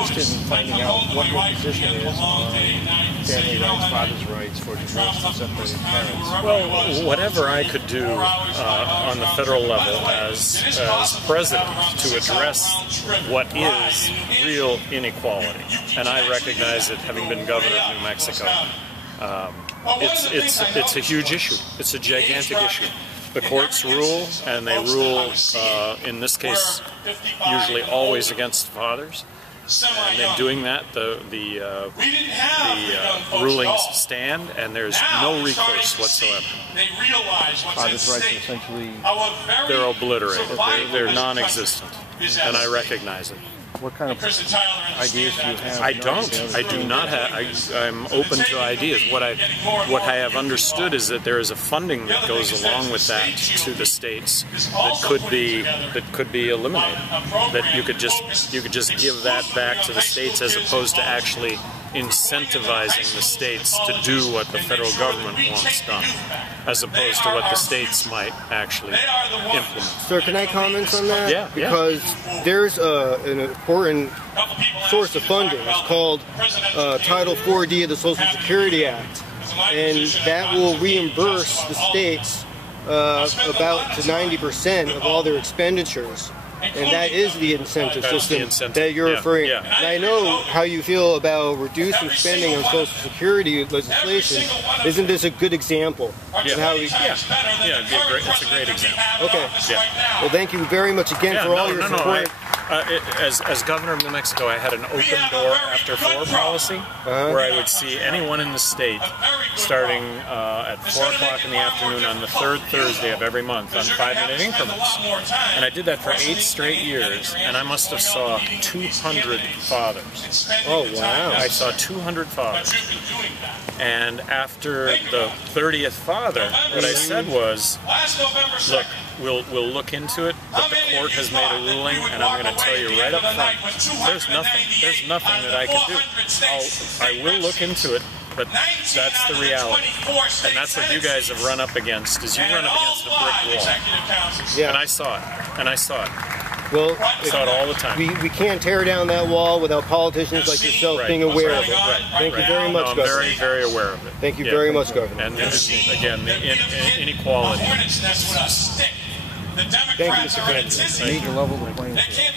interested in finding out what your position is on family rights, father's rights for divorced and separated parents. Well, whatever I could do on the federal level as president to address what is real inequality, and I recognize it having been governor of New Mexico. It's a huge issue. It's a gigantic issue. The courts rule, and they rule, in this case, usually always against fathers. And in doing that, the rulings stand, and there's no recourse whatsoever. Father's rights are essentially... They're obliterated. They're non-existent, and I recognize it. What kind of ideas do you have? I don't. I do not have. I'm open to ideas. What I have understood is that there is a funding that goes along with that to the states that could be eliminated. That you could just give that back to the states as opposed to actually incentivizing the states to do what the federal government wants done, as opposed to what the states might actually implement. Sir, can I comment on that? Yeah. Because there's an important source of funding. It's called Title 4D of the Social Security Act, and that will reimburse the states about to 90% of all their expenditures. And that is the incentive system that you're referring to. And I know how you feel about reducing spending on Social Security legislation. Isn't this a good example of how we... It's a great example. Okay. Yeah. Well, thank you very much again for all your support. As governor of New Mexico, I had an open door after 4 policy where I would see anyone in the state starting at 4 o'clock in the afternoon on the 3rd Thursday of every month on 5-minute increments. And I did that for 8 straight years, and I must have saw 200 fathers. Oh, wow. I saw 200 fathers. And after the 30th father, what I said was, look, we'll look into it, but the court has made a ruling, and I'm going to tell you right up front, there's nothing that I can do. I will look into it, but that's the reality. And that's what you guys have run up against, is you run up against a brick wall. Yeah. And I saw it. Well, I saw it all the time. We can't tear down that wall without politicians like yourself being aware of it. Thank you very much, Governor. I'm very, very aware of it. Thank you very much, Governor. And again, the inequality. Thank you, Mr. President. Need to level the playing field.